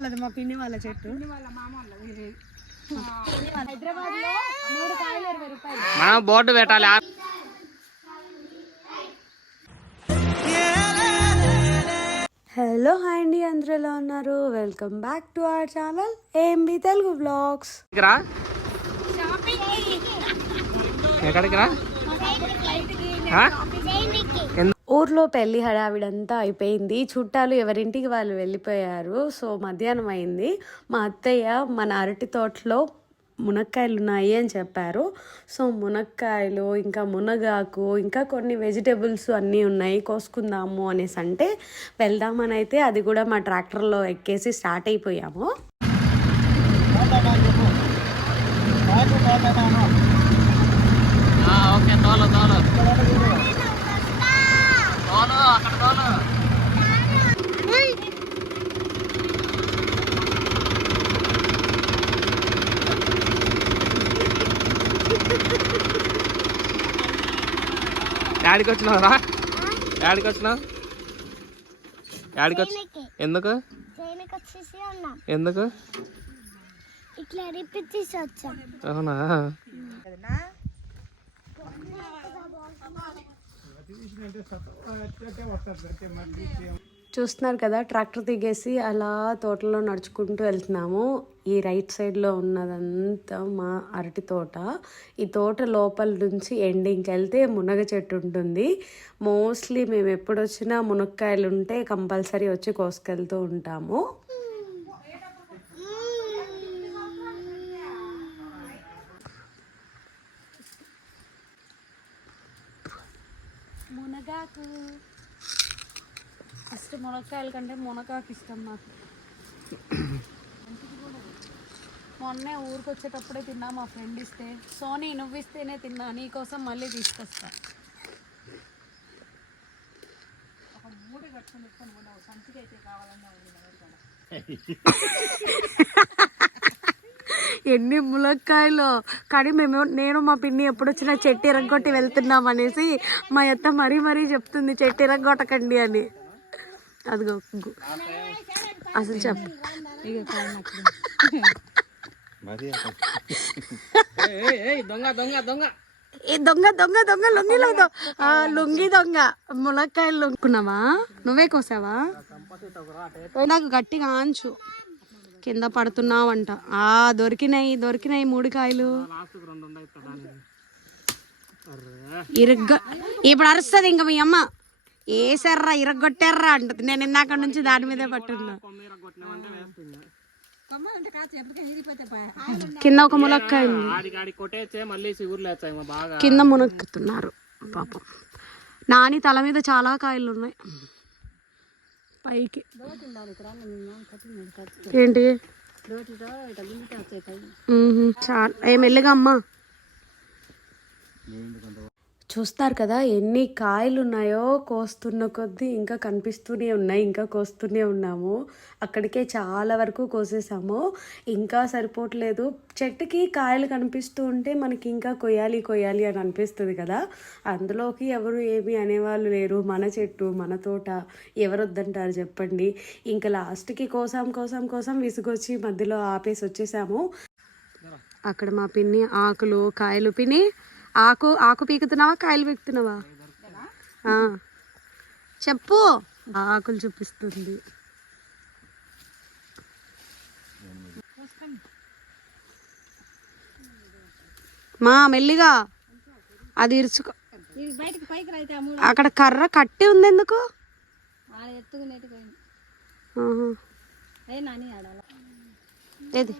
అది మా పిన్ని వాళ్ళ చెట్టు. హైదరాబాద్లో మూడు కాయలు ఇరవై రూపాయలు మనం బోర్డు పెట్టాలి. హలో హాయ్ అండి అందరూ ఎలా ఉన్నారు? Welcome back to our channel MB Telugu vlogs ఎక్కడికి రా ఊర్లో పెళ్ళి హడావిడంతా అయిపోయింది. చుట్టాలు ఎవరింటికి వాళ్ళు వెళ్ళిపోయారు. సో మధ్యాహ్నం అయింది. మా అత్తయ్య మన అరటి తోటలో మునక్కాయలు ఉన్నాయి అని చెప్పారు. సో మునక్కాయలు ఇంకా మునగాకు ఇంకా కొన్ని వెజిటేబుల్స్ అన్నీ ఉన్నాయి. కోసుకుందాము అనేసి అంటే వెళ్దామని అయితే అది కూడా మా ట్రాక్టర్లో ఎక్కేసి స్టార్ట్ అయిపోయాము. ఓకే తోలు తోలు. అక్కడ తోలు యాడికి వచ్చినావు రా? యాడికి వచ్చినావు? యాడికి వచ్చి ఎందుకు? ట్రైన్కి వచ్చేసి ఉన్నాం ఎందుకు? ఇట్లా రిపీట్ తీసి వచ్చాం. అవునా? చూస్తున్నారు కదా ట్రాక్టర్ దిగేసి అలా తోటలో నడుచుకుంటూ వెళ్తున్నాము. ఈ రైట్ సైడ్లో ఉన్నదంతా మా అరటి తోట. ఈ తోట లోపల నుంచి ఎండింగ్కి వెళ్తే మునగ చెట్టు ఉంటుంది. మోస్ట్లీ మేము ఎప్పుడు వచ్చినా మునక్కాయలు ఉంటే కంపల్సరీ వచ్చి కోసుకెళ్తూ ఉంటాము. మునగాకు. ఫస్ట్ మునక్కాయల కంటే మునగాకు ఇష్టం నాకు. మొన్నే ఊరికి వచ్చేటప్పుడే తిన్నా మా ఫ్రెండ్ ఇస్తే. సోనీ నువ్వు ఇస్తేనే తిన్నా నీకోసం మళ్ళీ తీసుకొస్తా. ఎన్ని ములక్కాయలు? కానీ మేము నేను మా పిన్ని ఎప్పుడు వచ్చినా చెట్టు ఇరగొట్టి వెళ్తున్నాం అనేసి మా అత్త మరీ మరీ చెప్తుంది చెట్టు ఇరగొట్టకండి అని. అదిగో అసలు చెప్పు ఏయ్, ఏయ్, దొంగ దొంగ దొంగ. ఏ దొంగ దొంగ దొంగ లుంగిలో దొ- ఆ, లుంగి దొంగ. ములక్కాయలు లొంగుకున్నావా? నువ్వే కోసావా? నాకు గట్టిగా ఆంచు కింద పడుతున్నావంట. ఆ దొరికినాయి దొరికినాయి మూడు కాయలు లాస్ట్కి ఇరగ్గ ఇప్పుడు అరుస్తుంది ఇంక మీ అమ్మ. ఏసర్రా ఇరగొట్టారా అంటది. నేను ఇందాక నుంచి దాని మీదే పట్టున్నా కింద ఒక మునక్కాయ కింద మునక్కుతున్నారు పాపం. నాని తల మీద చాలా కాయలు ఉన్నాయి. పైకి. ఏంటి. చాలా ఏ మెల్లిగా అమ్మా. చూస్తారు కదా ఎన్ని కాయలు ఉన్నాయో కోస్తున్న కొద్దీ ఇంకా కనిపిస్తూనే ఉన్నాయి ఇంకా కోస్తూనే ఉన్నాము. అక్కడికే చాలా వరకు కోసేసాము. ఇంకా సరిపోవట్లేదు. చెట్టుకి కాయలు కనిపిస్తూ ఉంటే మనకి ఇంకా కొయ్యాలి కొయ్యాలి అని అనిపిస్తుంది కదా. అందులోకి ఎవరు ఏమి అనేవాళ్ళు లేరు. మన చెట్టు మన తోట ఎవరు వద్దంటారు చెప్పండి. ఇంకా లాస్ట్కి కోసాం కోసాం కోసం విసుగొచ్చి మధ్యలో ఆపేసి వచ్చేసాము అక్కడ మా పిన్ని ఆకులు కాయలు పిని ఆకు ఆకు పీకుతున్నావా కాయలు పీకుతున్నావా. చెప్పు. ఆకులు చూపిస్తుంది. మా మెల్లిగా. అది ఇరుచుకో. అక్కడ కర్ర కట్టి ఉంది ఎందుకు ఏది?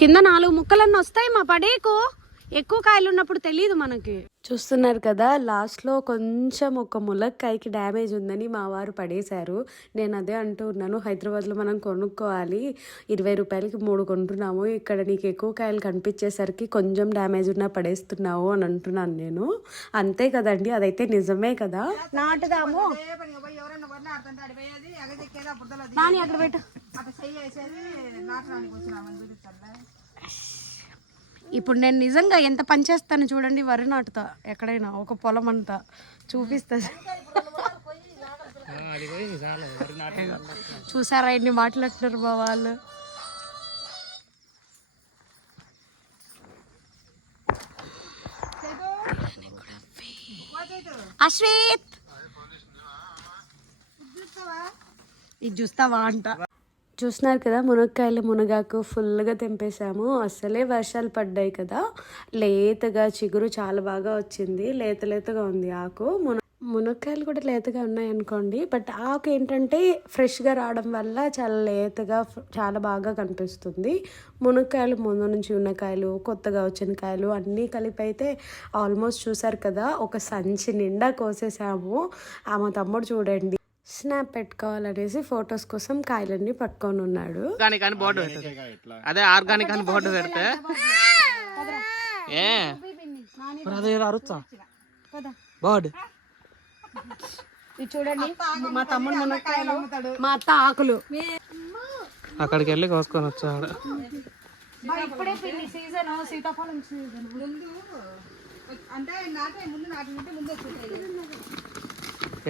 కింద నాలుగు ముక్కలన్నీ వస్తాయి మా పడేకు. ఎక్కువ కాయలు ఉన్నప్పుడు తెలియదు మనకి. చూస్తున్నారు కదా లాస్ట్లో కొంచెం ఒక ములక్కాయకి డ్యామేజ్ ఉందని మా వారు పడేశారు. నేను అదే అంటూ ఉన్నాను హైదరాబాద్లో మనం కొనుక్కోవాలి ఇరవై రూపాయలకి మూడు కొంటున్నాము ఇక్కడ నీకు ఎక్కువ కాయలు కనిపించేసరికి కొంచెం డ్యామేజ్ ఉన్నా పడేస్తున్నావు అని అంటున్నాను నేను. అంతే కదండి అదైతే నిజమే కదా? నాటుదాము. నాని అక్కడ పెట్టు. ఇప్పుడు నేను నిజంగా ఎంత పని చేస్తాను చూడండి వరి నాటుతా ఎక్కడైనా ఒక పొలం అంతా చూపిస్తా. చూసారా ఎన్ని మాట్లాడుతున్నారు మా వాళ్ళు? అశ్వేత్! ఇది చూస్తావా అంట. చూస్తున్నారు కదా మునక్కాయలు మునగాకు ఫుల్గా తెంపేశాము. అసలే వర్షాలు పడ్డాయి కదా. లేతగా చిగురు చాలా బాగా వచ్చింది. లేత లేతగా ఉంది ఆకు. మున మునక్కాయలు కూడా లేతగా ఉన్నాయనుకోండి బట్ ఆకు ఏంటంటే ఫ్రెష్గా రావడం వల్ల చాలా లేతగా చాలా బాగా కనిపిస్తుంది. మునక్కాయలు ముందు నుంచి ఉన్న కాయలు కొత్తగా వచ్చిన కాయలు అన్నీ కలిపి అయితే ఆల్మోస్ట్ చూసారు కదా ఒక సంచి నిండా కోసేసాము ఆ మా తమ్ముడు చూడండి. స్నాప్ పెట్టుకోవాలనేసి ఫొటోస్ కోసం కాయలన్నీ పట్టుకొని ఉన్నాడు. ఆర్గానిక్ అని బోర్డు పెడతాడు. అదే ఆర్గానిక్ అని బోర్డు పెడితే. ఏ? మరి అదే అరుచా బోర్డు ఇది చూడండి మా తమ్ముడు మునక్కాయలు మా అత్త ఆకులు. అక్కడికి వెళ్ళి కోసుకొని వచ్చాడు. ఇప్పుడే పిల్లి సీజన్ సీతాఫలం సీజన్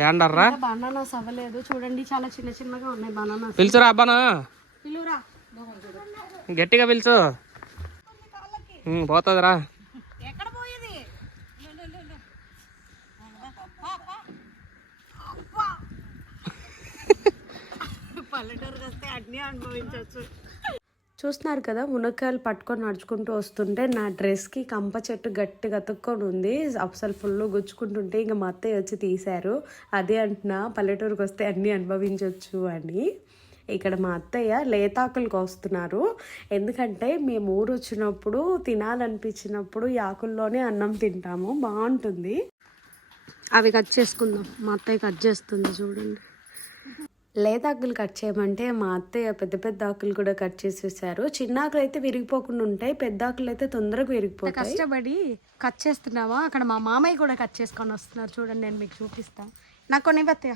ఏండర్రా? బనానాస్ అవ్వలేదు. చూడండి చాలా చిన్న చిన్నగా ఉన్నాయి బనానాస్ పిలుచురా అబ్బానా పిలురా గట్టిగా పిలుచు. పోతుందిరా. ఎక్కడ పోయేది? పల్లెటూరుకి వస్తే అన్నీ అనుభవించవచ్చు. చూస్తున్నారు కదా మునక్కాయలు పట్టుకొని నడుచుకుంటూ వస్తుంటే నా డ్రెస్కి కంప చెట్టు గట్టిగా అతుక్కొని ఉంది. అసలు ఫుల్ గుచ్చుకుంటుంటే ఇంకా మా అత్తయ్య వచ్చి తీశారు. అదే అంటున్నా పల్లెటూరుకి వస్తే అన్నీ అనుభవించవచ్చు అని. ఇక్కడ మా అత్తయ్య లేతాకులు కోస్తున్నారు. ఎందుకంటే మేము ఊరు వచ్చినప్పుడు తినాలనిపించినప్పుడు ఈ ఆకుల్లోనే అన్నం తింటాము. బాగుంటుంది. అవి కట్ చేసుకుందాం. మా అత్తయ్య కట్ చేస్తుంది చూడండి. లేత ఆకులు కట్ చేయమంటే మా అత్తయ్య పెద్ద పెద్ద ఆకులు కూడా కట్ చేసేసారు చిన్న ఆకులు అయితే విరిగిపోకుండా ఉంటాయి పెద్ద ఆకులు అయితే తొందరగా విరిగిపోతాయి. కష్టపడి కట్ చేస్తున్నావా? అక్కడ మా మామయ్య కూడా కట్ చేసుకొని వస్తున్నారు. చూడండి నేను మీకు చూపిస్తాను నాకు కొన్ని అత్తయ్య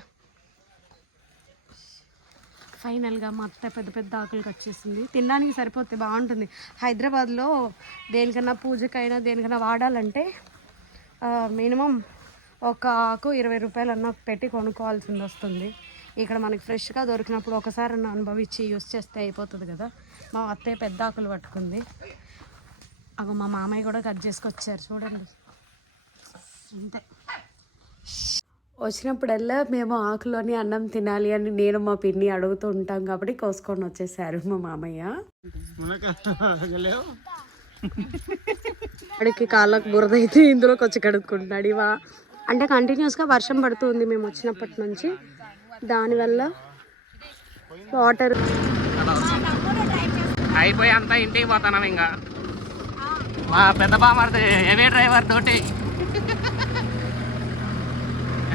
ఫైనల్గా మా అత్త పెద్ద పెద్ద ఆకులు కట్ చేసింది. తినడానికి సరిపోతే బాగుంటుంది. హైదరాబాద్లో దేనికన్నా పూజకైనా దేనికైనా వాడాలంటే మినిమం ఒక ఆకు ఇరవై రూపాయలు అన్న పెట్టి కొనుక్కోవాల్సింది వస్తుంది. ఇక్కడ మనకి ఫ్రెష్గా దొరికినప్పుడు ఒకసారి అనుభవించి యూస్ చేస్తే అయిపోతుంది కదా. మా అత్తయ్య పెద్ద ఆకులు పట్టుకుంది. అగో మా మామయ్య కూడా కట్ చేసుకొచ్చారు చూడండి. అంతే. వచ్చినప్పుడల్లా మేము ఆకులోని అన్నం తినాలి అని నేను మా పిన్ని అడుగుతూ ఉంటాం కాబట్టి కోసుకొని వచ్చేసారు మా మామయ్య. వాడికి కాళ్ళకు బురద అయితే ఇందులోకి వచ్చి కడుక్కుంటున్నాడు ఇవా. అంటే కంటిన్యూస్గా వర్షం పడుతుంది మేము వచ్చినప్పటి నుంచి. దానివల్ల వాటర్ అయిపోయి అంతా ఇంటికి పోతాను ఇంకా. మా పెద్ద బామర్ది హెవీ డ్రైవర్ తోటి.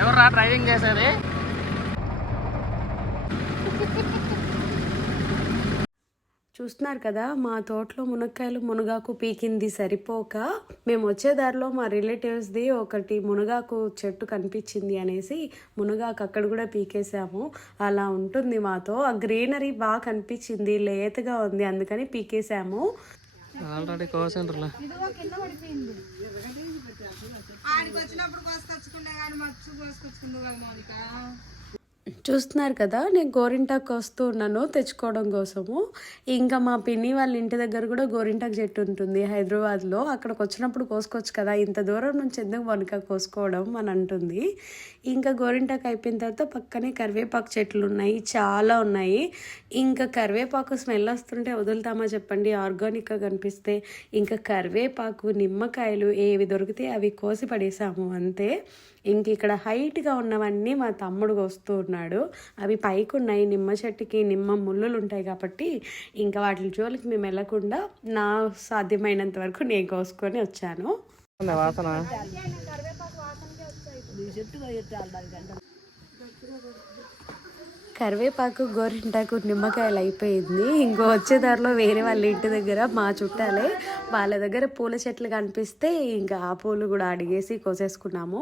ఎవర్రా డ్రైవింగ్ చేసేది? చూస్తున్నారు కదా మా తోటలో మునక్కాయలు మునగాకు పీకింది సరిపోక మేము వచ్చే దారిలో మా రిలేటివ్స్ది ఒకటి మునగాకు చెట్టు కనిపించింది అనేసి మునగాకు అక్కడ కూడా పీకేసాము. అలా ఉంటుంది మాతో. ఆ గ్రీనరీ బాగా కనిపించింది లేతగా ఉంది అందుకని పీకేసాము. ఆల్రెడీ కోసిండ్రులే. చూస్తున్నారు కదా నేను గోరింటాకు వస్తూ ఉన్నాను తెచ్చుకోవడం కోసము. ఇంకా మా పిన్ని వాళ్ళ ఇంటి దగ్గర కూడా గోరింటాకు చెట్టు ఉంటుంది హైదరాబాద్లో. అక్కడికి వచ్చినప్పుడు కోసుకోవచ్చు కదా ఇంత దూరం నుంచి ఎందుకు వనక కోసుకోవడం అని అంటుంది. ఇంకా గోరింటాకు అయిపోయిన తర్వాత పక్కనే కరివేపాకు చెట్లు ఉన్నాయి చాలా ఉన్నాయి. ఇంకా కరివేపాకు స్మెల్ వస్తుంటే వదులుతామా చెప్పండి? ఆర్గానిక్గా కనిపిస్తే ఇంకా కరివేపాకు నిమ్మకాయలు ఏవి దొరికితే అవి కోసి పడేసాము అంతే. ఇంక ఇక్కడ హైట్గా ఉన్నవన్నీ మా తమ్ముడు వస్తూ ఉన్నాడు. అవి పైకి ఉన్నాయి నిమ్మ చెట్టుకి నిమ్మ ముళ్ళులు ఉంటాయి కాబట్టి ఇంకా వాటి జోలికి మేము వెళ్ళకుండా నా సాధ్యమైనంత వరకు నేను కోసుకొని వచ్చాను. వాసన కరివేపాకు గోరింటాకు నిమ్మకాయలు అయిపోయింది. ఇంకో వచ్చే దారిలో వేరే వాళ్ళ ఇంటి దగ్గర మా చుట్టాలే వాళ్ళ దగ్గర పూల చెట్లు కనిపిస్తే ఇంకా ఆ పూలు కూడా అడిగేసి కోసేసుకున్నాము.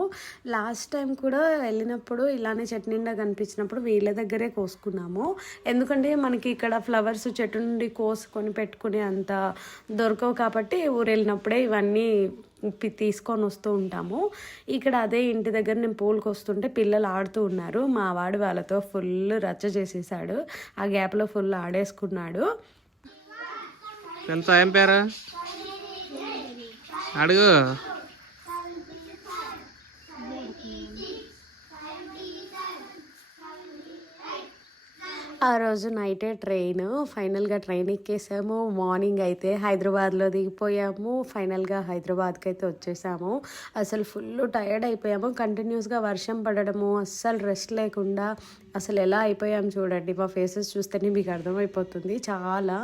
లాస్ట్ టైం కూడా వెళ్ళినప్పుడు ఇలానే చెట్టు నిండా కనిపించినప్పుడు వీళ్ళ దగ్గరే కోసుకున్నాము. ఎందుకంటే మనకి ఇక్కడ ఫ్లవర్స్ చెట్టు నుండి కోసుకొని పెట్టుకునే అంత దొరకవు కాబట్టి ఊరు వెళ్ళినప్పుడే ఇవన్నీ తీసుకొని వస్తూ ఉంటాము. ఇక్కడ అదే ఇంటి దగ్గర నేను పూలకు వస్తుంటే పిల్లలు ఆడుతూ ఉన్నారు. మా వాడు వాళ్ళతో ఫుల్ రచ్చ చేసేసాడు. ఆ గ్యాప్లో ఫుల్ ఆడేసుకున్నాడు. ఎంత ఏం పేరు? అడుగు. ఆ రోజు నైటే ట్రైన్. ఫైనల్గా ట్రైన్ ఎక్కేసాము. మార్నింగ్ అయితే హైదరాబాద్లో దిగిపోయాము. ఫైనల్గా హైదరాబాద్కి అయితే వచ్చేసాము. అసలు ఫుల్ టైర్డ్ అయిపోయాము. కంటిన్యూస్గా వర్షం పడడము అస్సలు రెస్ట్ లేకుండా అసలు ఎలా అయిపోయాము చూడండి. మా ఫేసెస్ చూస్తేనే మీకు అర్థమైపోతుంది. చాలా